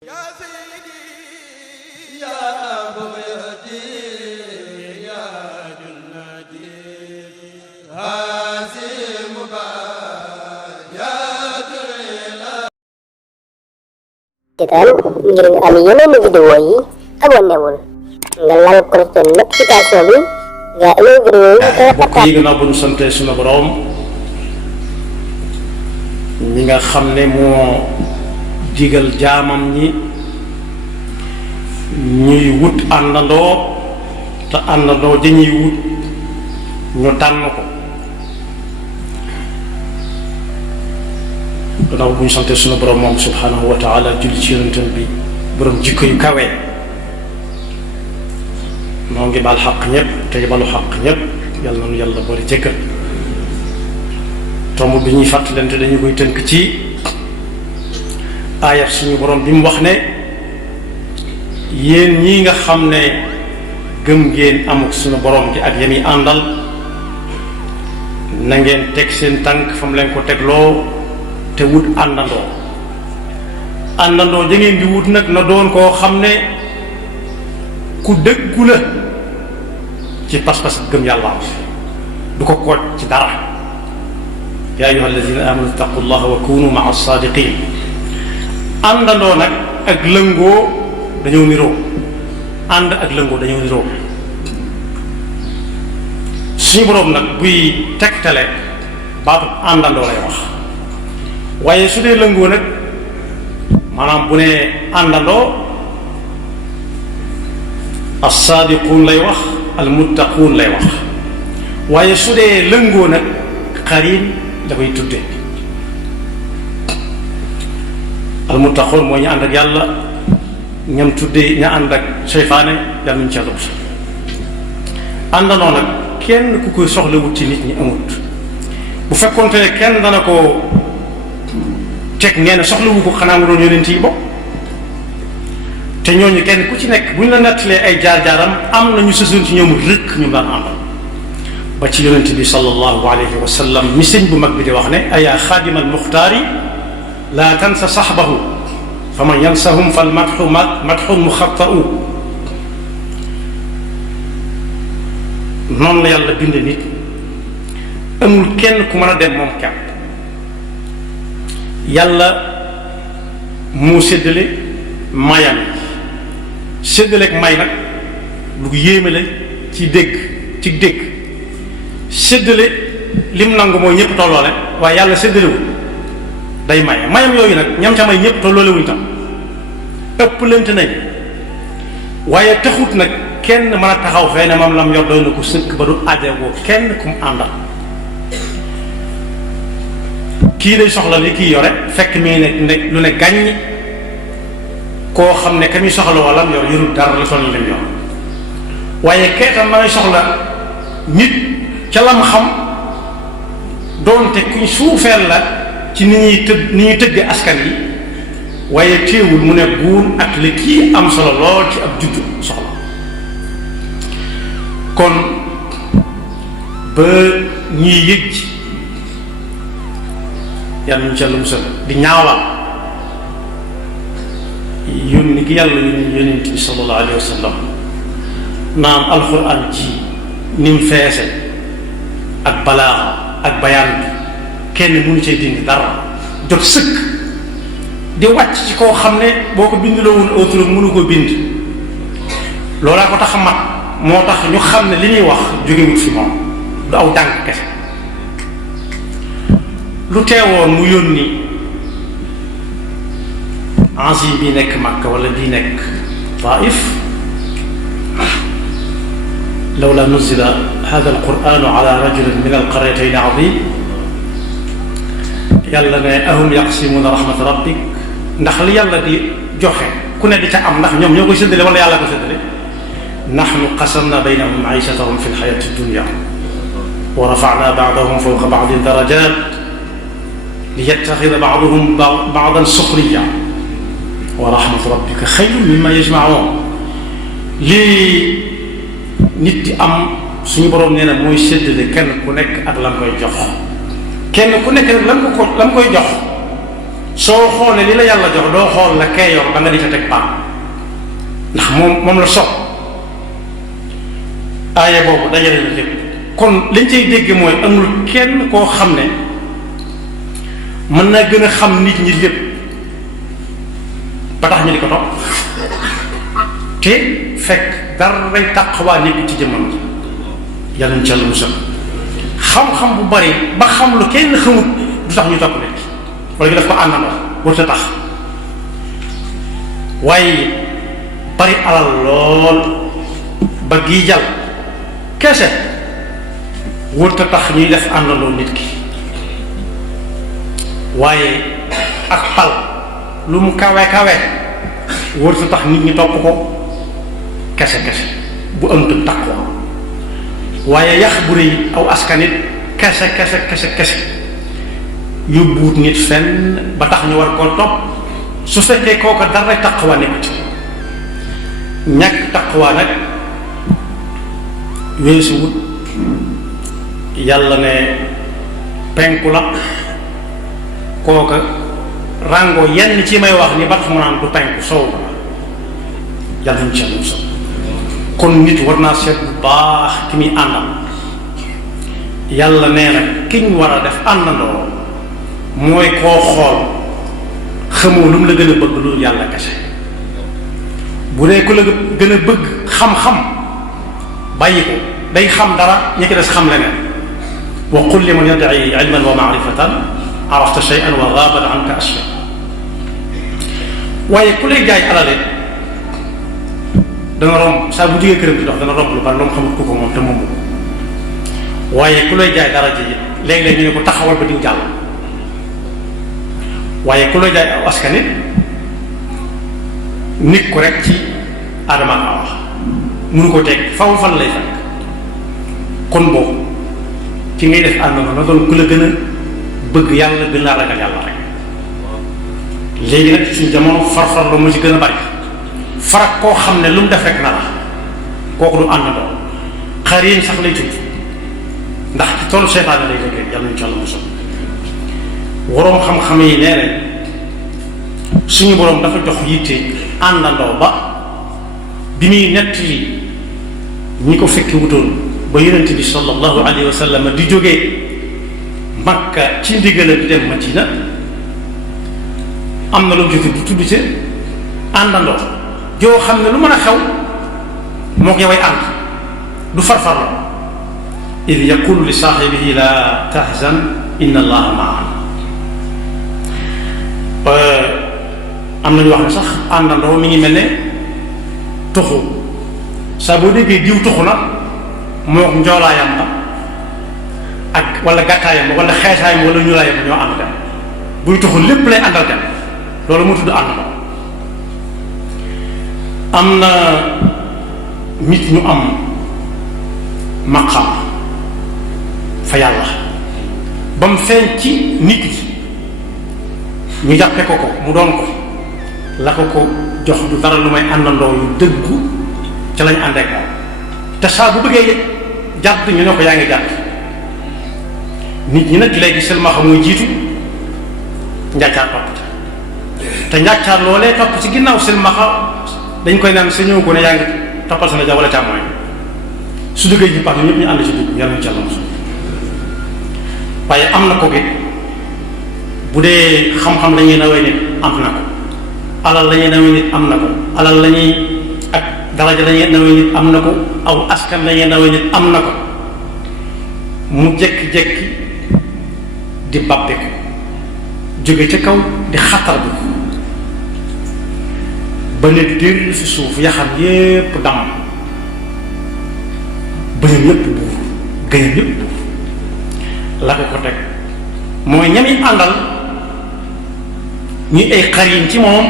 Kita ngir am yeneen vidéo yi abonné wul nga lal ko ci notification bi nga amee vidéo yi yi gannaaw bu ñu sante sunu borom ñi nga xam ne moo digal jaamam ñi ñuy wut àndandoo te àndandoo dañuy wut ñu tànn ko gannaaw bu ñu sante sunu borom moom subhanahu wa taala julli ci yonentam bi borom jikko yu kawe noo ngi baal xaq ñëpp tey balu xaq ñëpp yàlla na nu yàlla boole jëkkal tomb bi ñuy fàttalante dañu koy tënk ci aayat suñu borom bi mu wax ne yéen ñii nga xam ne gëm ngeen amuk suñu borom gi ak yami àndal na ngeen teg seen tànk fa mu leen ko tegloo te wut àndandoo ja ngeen di wut nag na doon koo xam ne ku dëggu la ci pas-pas gëm yàlla du ko kooj ci dara yaa ayyuha alladina amanu ittaqullaha wa kunu maa saadiqin àndandoo nag ak lëngoo dañoo niroo ànd ak lëngoo dañoo niroo suñu boroom nag buy tegtale baatu àndandoo lay wax waaye su dee lëngoo nag maanaam bu ne àndandoo as-saadiquun lay wax al-muttaquun lay wax waaye su dee lëngoo nag xariin da koy tudde al-muttaquun mooy ñu ànd ak yàlla ñam tuddee ña ànd ak seytaane yàlla nañu ca dugg àndandoo nag kenn ku koy soxlawut ci nit ñi amut bu fekkoonte ne kenn dana ko teg nee na soxlawu ko xanaa mu doon yonent yi bokk te ñooñu kenn ku ci nekk bu ñu la nettalee ay jaar-jaaram am na ñu sësoon ci ñoom rëkk ñu daan àndal ba ci yonent bi sallallahu alayhi wa sallam mi sëñ bu mag bi di wax ne ayaa xaadimal muxtaari laa tansa saxbahu fa man yansahum fal madxun muxatta'u noonu la yàlla bind nit amul kenn ku mën a dem moom kepp yàlla moo séddale mayam séddaleek may nag lu yéeme la ci dégg séddale lim nangu mooy ñëpp tolloole waaye yàlla séddalewul day maye mayam yooyu nag ñam ca may ñëpp tolloolewuñ tam ëpp lente nañ waaye taxut nag kenn mën a taxaw fee ne moom lam yor doy na ko sëkk ba du ajagoo kenn ku mu àndal kii day soxla li kii yore fekk mi ne lu ne gàññ koo xam ne ka muy soxla wala yor yorul dara la toll lim yor waaye keetam ma ngay soxla nit ca lam xam doonte kuñ suufeel la ci ni ñuy tëgg askan yi waaye téewul mu ne guur ak li kii am solo lool ci ab juddu soxla kon ba ñuy yëg ci yàlla ñu ca lu musal di ñaawal yónni gi yàlla yónent bi sallallahu alayhi wa sallam naam alxuraan ji ni mu feese ak balaaxa ak bayaan bi kenn mënu cee dindi dara jot sëkk di wàcc ci koo xam ne boo ko bindloo woon autre mënu ko bind loolaa ko tax a mat moo tax ñu xam ne li ñuy wax jógewut fi moom du aw dànk kese lu teewoon mu yónni ansi bi nekk Makka wala bii nekk Taif lawla nuzila hada alquranu ala rajulin min alqaryatayn azim yàlla ne ahum yaqsimuna rahmat rabbik ndax li yàlla di joxe ku ne di ca am ndax ñoom ñoo koy séddale wala yàlla ko séddale nahnu qasamna baynahum maishatahum fi lxayati dunya wa rafa'na ba'dahum fawqa ba'din darajat liyattaxida ba'duhum ba'dan suxriya wa rahmatu rabbika xayrun mimma yajma'un lii nit di am suñu boroom nee na mooy séddale kenn ku nekk ak lam koy jox kenn ku nekk nag lam koy jox soo xoolee li la yàlla jox doo xool la kay yor ba nga di ca teg baam ndax moom la sopp aaya boobu dajale na lépp kon liñ cay dégg mooy amul kenn koo xam ne mën naa gën a xam nit ñi lépp ba tax ñu di ko topp te fekk dara day taqwaa nekk ci jëmmam yàlla ñu ci yàlla musal xam-xam bu bari ba xam lu kenn xamut du tax ñu topp nit wala ñu def ko àndandoo warut a tax waaye bari alal lool ba gii jal kese warut a tax ñuy def àndandoo nit ki waaye ak pal lu mu kawe kawe warut a tax nit ñi topp ko kese bu ëmb taqwa waaye yax bu rëy aw askanit kese yóbbuwut nit fenn ba tax ñu war koo topp su fekkee kooka dara taqwa nekku ci ñàkk taqwa nag weesu wut yàlla ne penku la kooka rango yenn ci may wax ni ba tax mu naan du penku soow la yàlla ñu ci am so kon nit war naa seet bu baax ki muy àndal yàlla nee na kiñ war a def àndandoo mooy koo xool xamoo lu mu la gën a bëgg loolu yàlla kese bu dee ku la gën a bëgg xam-xam bàyyi ko day xam dara ñi ko des xam leneen wa qul liman yadda'i ilman wa ma'rifatan arafta shay'an wa ghabat anka ashya waaye ku lay jaay alale dana romb saa bu jógee këram di dox dana romb lu bari loo xamut ku ko moom te moomu waaye ku lay jaay dara ji léeg-léeg ñu ne ko taxawal ba diw jàll waaye ku lay jaay aw askan nit ko rek ci Adama ak Awa mënu ko teg faw fan lay fekk kon boobu ci ngay def àndandoo na doon ku la gën a bëgg yàlla gën laa ragal yàlla rek léegi nag suñ jamono farfar la mu ci gën a bari farak koo xam ne lu mu def rek na la kooku du àndandoo xarin sax lay tudd ndax ci toolu seytaane lay liggéey yàlla ñu ci yàlla musal waroom xam-xam yi nee nañ suñu boroom dafa jox yitte àndandoo ba bi muy nettali ñi ko fekki wutoon ba yonent bi sallallahu alayhi wa sallam di jógee Makka ci ndigal di dem Madina am na lu mu jóge du tudd ci àndandoo joo xam ne lu mën a xew moo ko yoway ànd du farfarlo id yaqulu li saaxibihi la tahzan inna allaha maana am nañu wax ne sax àndandoo mi ngi mel ne tuxu saa boo déggee diw tuxu na moo njoolaayam la ak wala gàttaayam ba wala xeesaayam wala ñuulaayam ba ñoo ànd dem buy tuxu lépp lay àndal dem loolu moo tudd àndandoo am na nit ñu am maqam fa yàlla ba mu feeñ ci nit ñi ñu jàppe ko mu doon ko la ko jox du dara lu may àndandoo yu dëggu ca lañ ànd ak moom te saa bu bëggee jàdd ñu ne ko yaa ngi jàdd nit ñi nag léegi silmaxa mooy jiitu njàccaar topp ca te njàccaar loolee topp ci ginnaaw silmaxa dañ koy naan sa ñëw ko ne yaa ngi toppal sa ja wala càmmooñ su dëggee ji pax ñëpp ñu ànd ci dugg yàlla ñu ca lam waaye am na ko gi bu dee xam-xam lañuy nawee nit am na ko alal lañuy nawee nit am na ko alal lañuy ak daraja lañuy nawee nit am na ko aw askan lañuy nawee nit am na ko mu jekki-jekki di bàppe ko jóge ca kaw di xatar bi ko ba ne dér fi suuf yaxam yépp damm bëñam yépp buur gëñam yépp buur la ko teg mooy ñami àndal ñuy ay xarin ci moom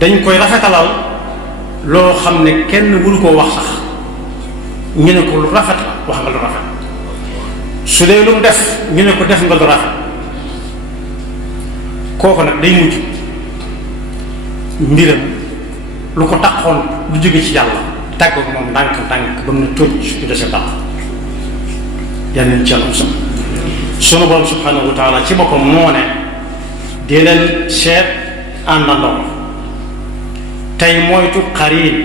dañ koy rafetalal loo xam ne kenn wuru koo wax sax ñu ne ko lu rafet la wax nga lu rafet su dee lu mu def ñu ne ko def nga lu rafet kooku nag day mujj mbiram lu ko taxoon lu jóge ci yàlla tàggoog moom ndànk-ndànk ba mu ne tóoj du dese dàq yàlla nañ ci yàlla musal sunu borom subhanahu wa taala ci boppam moo ne dee leen seet àndandoo tey moytu xariin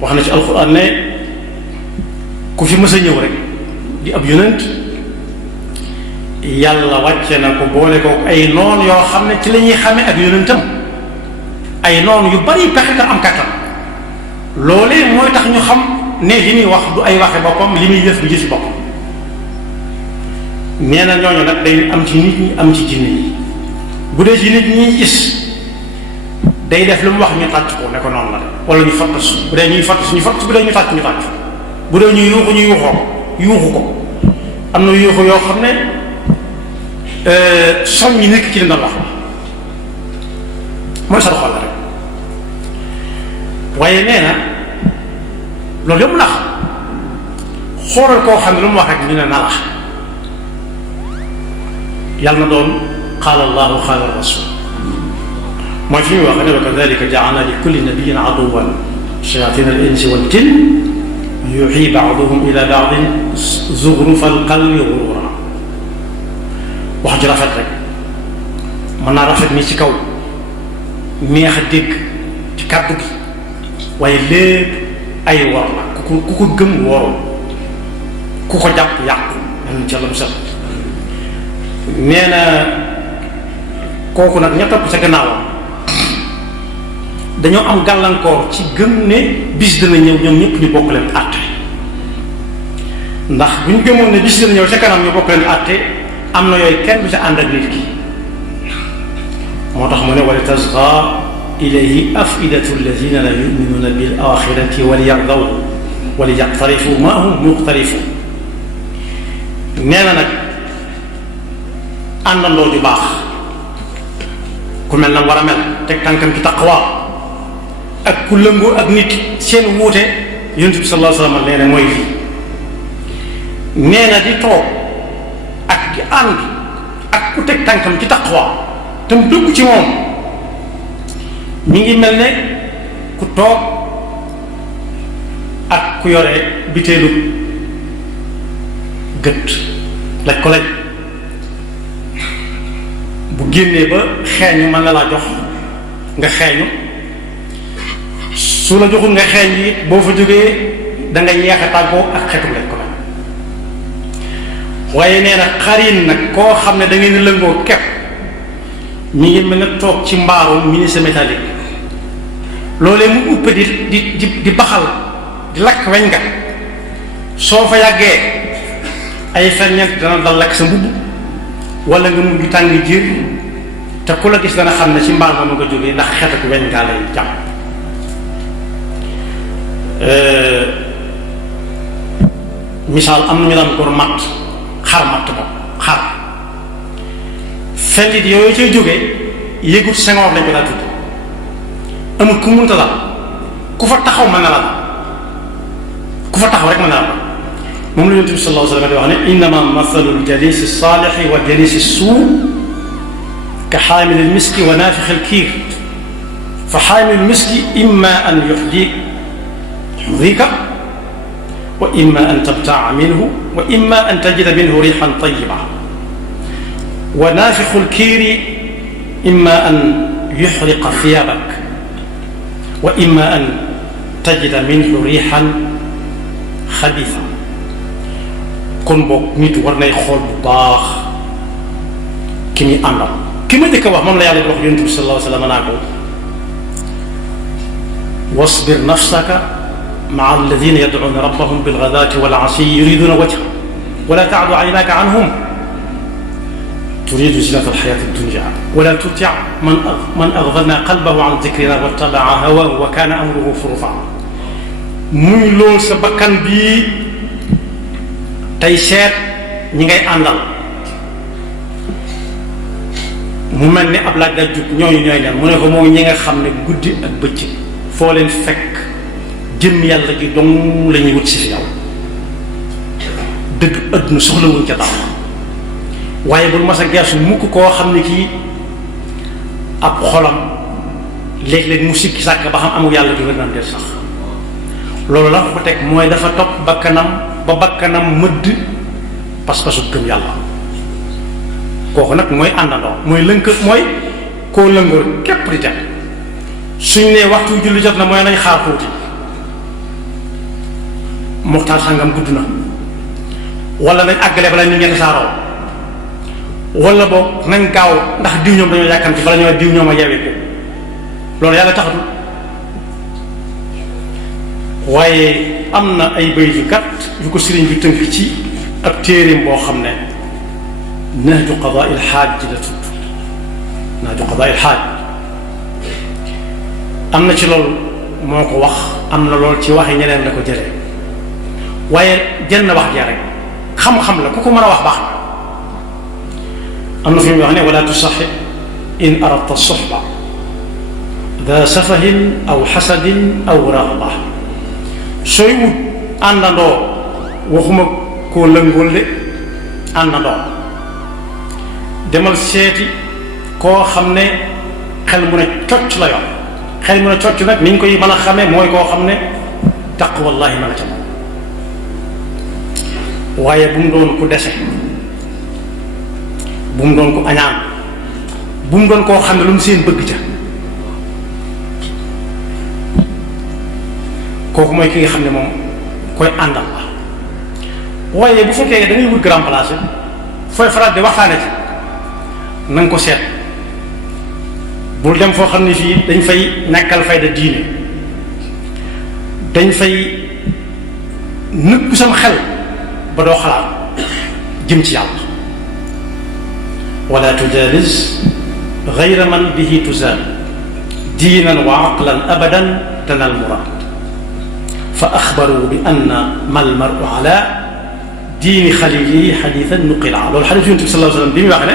wax na ci alxuraan ne ku fi mës a ñëw rek di ab yonent yàlla wàcce na ko boole ko ay noon yoo xam ne ci la ñuy xamee ak yonentam ay noon yu bari pexe te am kàttan loolee mooy tax ñu xam ne li muy wax du ay waxe boppam li muy jëf du jëfi boppam nee na ñooñu nag day am ci nit ñi am ci jinne yi bu dee ci nit ñi gis day def lu mu wax ñu tàcc ko ne ko noonu la de wala ñu fattas bu dee ñuy fattas ñu fattas bu dee ñu tàcc ñu tàcc bu dee ñu yuuxu ñu yuuxu ko am na yuuxu yoo xam ne soñ ñi nekk ci li doon wax mooy sar xol la rek waaye nee na loolu yëpp nax xoolal koo xam ne lu mu wax rek ñu ne na la yàlla na doon qaala allahu qaala rasul mooy fi muy wax ne wa kadalika ja'alna li kulli nabiyyin aduwwan shayatin al insi wal jinn yuhi ba'duhum ila ba'din zukhrufa al qawli ghurura wax ju rafet rek mën naa rafet ni ci kaw neex a dégg ci kàddu gi waaye lépp ay wor la ku ko gëm woru ku ko jàpp yàqu nañ ca la mu set nee na kooku nag ña topp ca gannaawam dañoo am gàllankoor ci gëm ne bis dana ñëw ñoom ñëpp ñu bokk leen àtte ndax bu ñu gëmoon ne bis dana ñëw ca kanam ñu bokk leen àtte am na yooyu kenn du ca ànd ak nit ki moo tax mu ne wali tasga ilayhi afidatu alladina la yuminuna bil axirati wali yardaw wali yaqtarifu ma hum muqtarifu nee na nag àndandoo ju baax ku mel na war a mel teg tànkam ci taqwa ak ku lëngoo ak nit seen wuute yonent bi sallallahu alayhi wa sallam nee na mooy lii nee na di toog ak di ànd ak ku teg tànkam ci taqwa te mu dugg ci moom mi ngi mel ne ku toog ak ku yore biteelu gët laj ko laj bu génnee ba xeeñu mën na laa jox nga xeeñu su la joxul nga xeeñ yi boo fa jógee da nga yeex a tàggoo ak xetu laj ko laj waaye nee na xarin nag koo xam ne da ngeen di lëngoo kepp mi ngi mel ne toog ci mbaaru ministre métallique loolee mu upp di baxal di lakk weñ nga soo fa yàggee ay ferñeent dana dal lakk sa mbubb wala nga mujj tàng jiir te ku la gis dana xam ne ci mbaar moomu nga jógee ndax xet ak weñ ngaa lay jàpp misaal am nañu daan ko matt xar matt moom xar fellit yooyu cay jógee yéegut sengoor lañ ko daa tudd amul ku munta la ku fa taxaw mën na la ku fa taxaw rek mën na la moom la yonent bi sallallahu alayhi wa sallam di wax ne innama mathalu jalisi saalixi wa jalisi suu ka xaamili lmiski wa naafixi lkiir fa xaamilu lmiski imma an yuxdika wa imma an tabtaa minhu wa imma an tajida minhu riixan tayiba wa naafixu lkiiri imma an yuxriqa thiyaabak wa imma an tajida minhu riixan xabiisa kon boog nit war nay xool bu baax ki muy àndal ki ma njëkk a wax moom la yàlla di wax yonent bi sallallahu alayhi wa sallam naa ko wasbir nafsaka maa alladina yadcuuna rabbahum bilgadaati wal asiyyi yuriduna wajha wala taadu aynaka anhum turidu zinata alxayati addunya wala tuti man agfalna qalbahu an dikrina wattabaa hawaahu wa kaana amruhu furuta muy lool sa bakkan bii tey seet ñi ngay àndal mu mel ni ab laaj dal jug ñooñu ñooy ñan mu ne ko moom ñi nga xam ne guddi ak bëccëg foo leen fekk jëm yàlla ji dong la ñuy wut si fi yow dëgg adduna soxlawuñ ca dara waaye bul mas a geesu mukk koo xam ne kii ab xolam léeg-léeg mu sikki sàkk ba xam amul yàlla gi wér nam del sax loolu la ko teg mooy dafa topp bakkanam ba bakkanam mëdd pas-pasu gëm yàlla kooku nag mooy àndandoo mooy lënk mooy koo lëngoor képp di dem suñ nee waxtu julli jot na mooy nañ xaar tuuti muxtaar sàngam gudd na wala nañ àggale bala nit ñetti saaroo wala boog nañ gaaw ndax diw ñoom dañoo yàkkamti bala ñoo diw ñoom a yeewee ko loolu yàlla taxatu waaye am na ay bayt yu gàtt yu ko sëriñ bi tënk ci ab téeréem boo xam ne nahju qadaa il xaaj ji la tudd nahju qadaa il xaaj am na ci loolu moo ko wax am na loolu ci waxi ñeneen la ko jëlee waaye jenn wax ja rek xam-xam la ku ko mën a wax baax na am na fi mu wax ne wala tusaxib in aradta suxba da safahin aw xasadin aw raxba sooy wut àndandoo waxuma koo lëngool de àndandoo demal seeti koo xam ne xel mu ne cocc la yor xel mu ne cocc nag ni ñu koy mën a xamee mooy koo xam ne taqwallahi ma nga ca moom waaye bu mu doon ku dese bu mu doon ku añaan bu mu doon koo xam ne lu mu seen bëgg ca kooku mooy ki nga xam ne moom koy àndal la waaye bu fekkee da ngay wut grand place fooy faral di waxtaane ci na nga ko seet bul dem foo xam ne fii dañ fay nekkal fayda diine dañ fay nëbb sam xel ba doo xalaat jëm ci yàlla wala tujalis gayra man bihi tuzal diinan wa aqlan abadan tanal murad fa axbaru bi anna mal maru ala diini xalilihi xadiisan nuqila loolu xadiis Yonent bi sallallahu alayhi wa sallam bi muy wax ne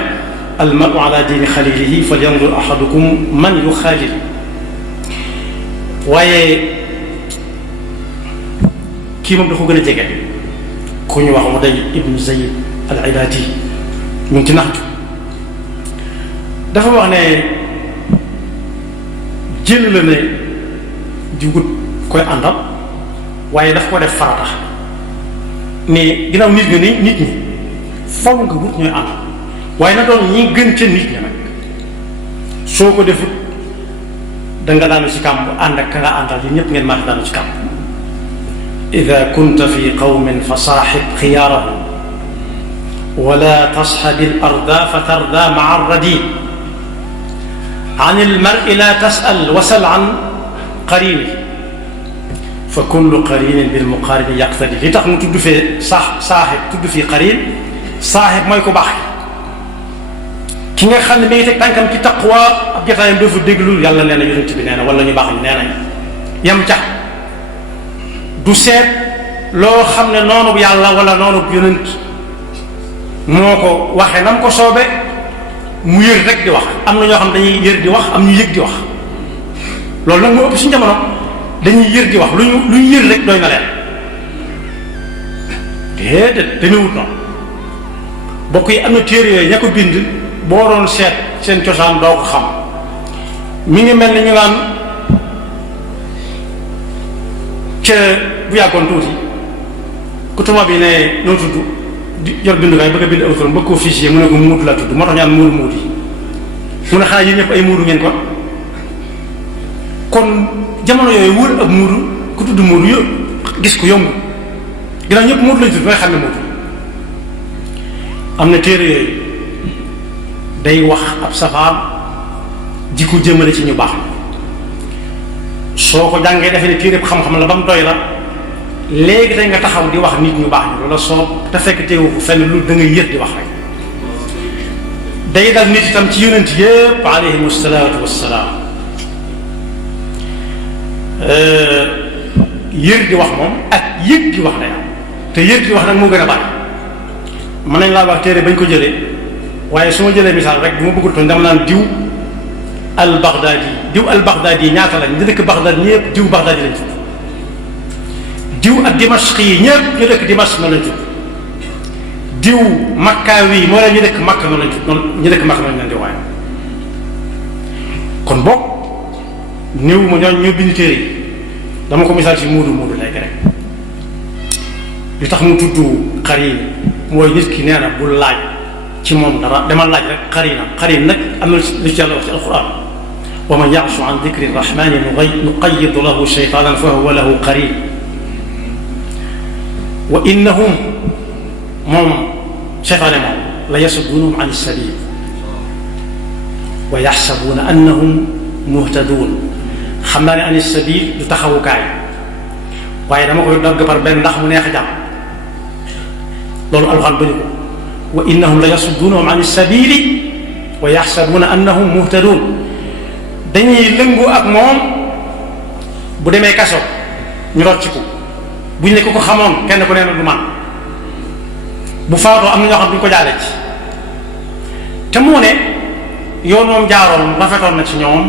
al maru ala diini xalilihi falyanzur ahadukum man yuxaalil waaye kii moom da ko gën a jege ku ñu wax mu day ibnu Zayd al Ibaadi mu ngi ci naxtu dafa wax ne jël la ne di wut koy àndal waaye daf ko def farata ne ginnaaw nit nga ni nit ñi faw nga wut ñooy ànd waaye na doon ñi gën ca nit ñi nag soo ko defut danga daanu ci kàmb ànd ak ka nga àndal yi ñépp ngeen maa daanu ci kàmb ida kunta fi qawmin fa saaxib xiyaarahum wala tasxabi al arda fa tarda maa arradi an il mari la tasal wasal an qarini fa kullu qarinin bil muqarini yaqtadi li tax mu tudd fee saaxib tudd fii qarin saaxib mooy ko baax ki nga xam ne mi ngi teg tànkam ci taqwa ab jotaayam dafa déglu yàlla nee na yonent bi nee na wala ñu baax ñu nee nañ yam ca du seet loo xam ne noonu bu yàlla wala noonu bu yonent moo ko waxee nam ko soobe mu yër rek di wax am na ñoo xam dañuy yër di wax am ñu yëg di wax loolu nag moo ëpp suñu jamono dañuy yër di wax lu ñu yër rek doy na leen déedéet dañuy wut noonu bokk yi am na téere yooyu ña ko bind boo doon seet seen cosaan doo ko xam mi ngi mel ni ñu naan ca bu yàggoon tuuti ku tubaab yi ne noo tudd di yor bindukaay bëgg a bind aw turam bëgg koo fichier mu ne ko muudu la tudd moo tax ñaan muudu muudi mu ne xanaa yéen ñëpp ay muudu ngeen kon jamono yooyu wër ab muudu ku tudd muudu yo gis ko yomb ginnaaw ñëpp muudu lañ tudd ngay xam ne muudu am na téere yooyu day wax ab safaan di ko jëmale ci ñu baax soo ko jàngee defee ne téere xam-xam la ba mu doy la léegi tey nga taxaw di wax nit ñu baax ñu loola soo te fekk teewu ko fenn lu da ngay yër di wax rek day dal nit itam ci yonent yépp alayhimu salaatu wassalaam yër di wax moom ak yëg di wax day am te yër di wax nag moo gën a bari mën nañ laa wax téere bañ ko jëlee waaye su ma jëlee misaal rek bu ma bëggul toon dama naan diw al Baghdadi ñaata lañ ñu dëkk Baghdad ñëpp diw Baghdadi lañ tudd diw ak Dimashq yi ñëpp ñu dëkk Dimashq noonu lañ tudd diw Makkaawi moo leen ñu dëkk Makka noonu lañ tudd noonu ñu dëkk Makka noonu lañ di waaye kon boog néew ma ñoo bind téere yi dama ko misaal ci muudu léegi rek li tax mu tudd xarin mooy nit ki nee na bul laaj ci moom dara demal laaj rek xarin nag am na lu ci yàlla wax ci alquran wa man ya'shu an dikri rahmani nuqayyid lahu shaytanan fa huwa lahu qarin wa innahum moom seytaane moom la yasuddunahum an sabil wa yaxsabuuna annahum muhtadun xam naa ne an sabil du taxawukaay waaye dama koy dogg par benn ndax mu neex a jàpp loolu alxuraan bañu ko wa innahum la yasuddunahum an sabili wa yaxsabuuna annahum muhtadun dañuy lëngu ak moom bu demee kaso ñu rocc ko buñ ne ko xamoon kenn ku nee na du man bu faatoo am na ñoo xam duñ ko jaale ci te moo ne yoon moom jaaroon rafetoon na ci ñoom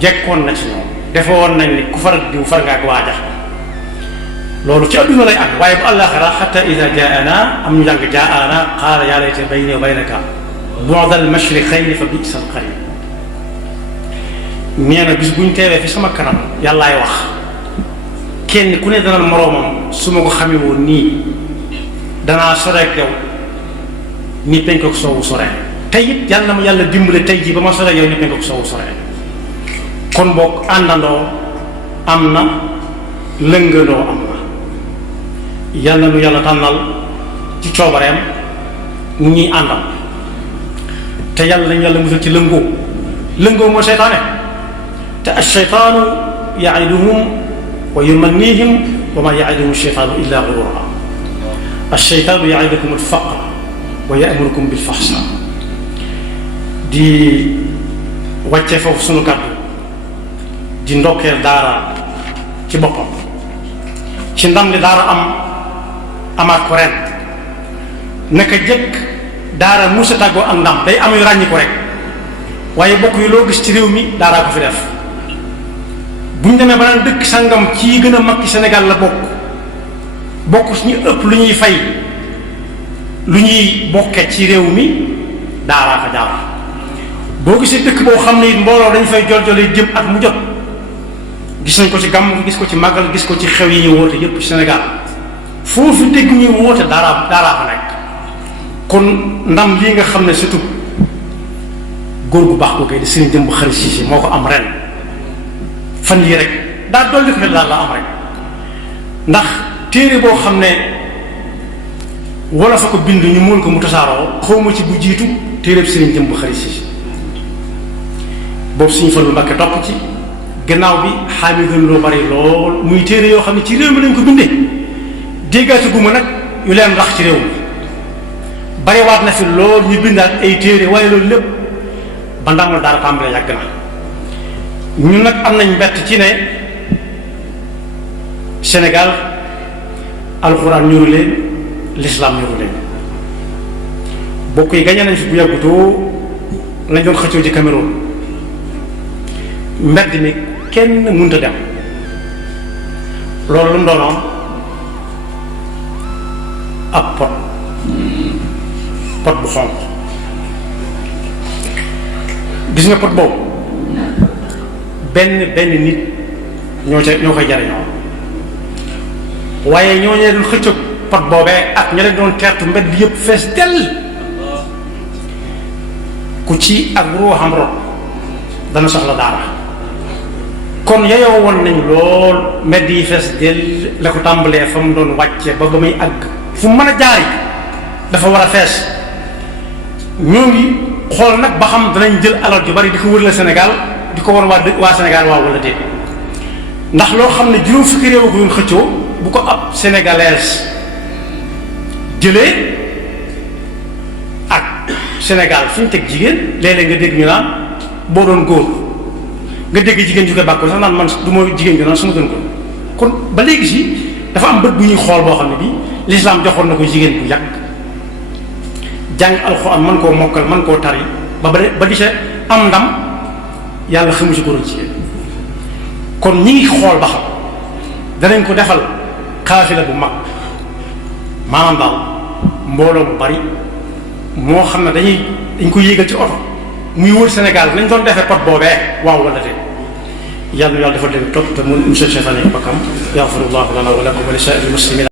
jekkoon na ci ñoom defoon nañ ni ku faral diw far nga ak waaja loolu ci adduna lay am waaye bu àllaaxira xatta ida jaana am ñu jàng jaana qaala yaa layta bayni wa baynaka bu'da al-mashriqayni fa bi'sa al-qarin nee na bis buñ teewee fi sama kanam yàllaay wax kenn ku ne dana moroomam su ma ko xamee woon nii danaa soreek yow ni penkook soowu soree tey it yàlla na ma yàlla dimbale tey jii ba ma soreek yow ni penkook soowu soree kon boog àndandoo am na lëngandoo am na yàlla nu yàlla tànnal ci coobareem mu ñuy àndal te yàlla nañu yàlla musal ci lëngoo mooy seytaane te ash-shaytaanu ya'iduhum wa yumannihim wa ma ya'iduhum ash-shaytaanu illa ghurura ash-shaytaanu ya'idukum al-faqra wa ya'murukum bil-fahsha di wàcce foofu sunu kàddu di ndokkeel daara ci boppam ci ndam li daara amaat ko ren naka jëkk daara musa tàggoo ak ndam day amuy ràññi ko rek waaye bokk yi loo gis ci réew mi daaraa ko fi def bu ñu demee ba naan dëkk sangam ci gën a mag ci Sénégal la bokk suñu ëpp lu ñuy fay lu ñuy bokke ci réew mi daaraa fa jaar boo gisee dëkk boo xam ne it mbooloo dañ fay jol-jolee jëm at mu jot gis nañ ko ci gàmm gis ko ci màggal gis ko ci xew yi ñu woote yépp ci Sénégal foofu dégg ñuy woote daaraa fa nekk kon ndam lii nga xam ne surtout góor gu baax ko kay di Serigne Jëmb Xari Siise moo ko am ren fan yii rek daa dolli ko daal la am rek ndax téere boo xam ne wala fa ko bind ñu mool ko mu tasaaroo xawma ci bu jiitu téereeb Serigne Jëmb Xari Siise boobu suñu Fallu Mbàkke topp ci gannaaw bi xaami gën loo bari lool muy téere yoo xam ne ci réew mi lañ ko bindee déggaati guma nag yu leen rax ci réew mi bariwaat na fi lool ñu bindaat ay téere waaye loolu lépp ba ndamul daara tàmbalee yàgg na ñun nag am nañ mbett ci ne Sénégal alxuraan ñoru leen l'islam ñoru leen bokk yi gañe nañ fi bu yàggutoo lañ doon xëccoo ci Cameroun mbedd mi kenn mënta dem loolu lu mu doonoon ab pot bu xonq gis nga pot boobu benn nit ñoo koy jariñoo waaye ñoo ñee doon xëccoog pot boobee ak ña leen doon teertu mbedd yëpp fees dell ku ci ak ruuxam rot dana soxla daara kon yeyoo woon nañ lool mbedd yi fees dell la ko tàmbalee fa mu doon wàcce ba muy àgg fu mën a jaari dafa war a fees ñoo ngi xool nag ba xam danañ jël alal ju bari di ko wërale Sénégal di ko war waa Sénégal waaw wala déet ndax loo xam ne juróom fukki réew ko doon xëccoo bu ko ab sénégalaise jëlee ak Sénégal fi ñu teg jigéen léeg-léeg nga dégg ñu naan boo doon góor nga dégg jigéen ju koy bàkkoo sax naan man du ma jigéen ju naan su ma doon góor kon ba léegi si dafa am bët bu ñuy xool boo xam ne bii l'islam joxoon na ko jigéen bu yàgg jàng alxuraan man koo mokkal man koo tari ba di sa am ndam yàlla xamu ci góor jigéen kon ñi ngi xool ba xam danañ ko defal xaafila bu mag maanaam daal mbooloo bu bari moo xam ne dañ ko yéegal ci oto muy wër Sénégal nañ doon defee pot boobee waaw wala de yàlla na yàlla defal leen topp te mun monsieur Cheikh Aliou Bakam yaxfirullahu lana wa lakum wa li saa'iril muslimin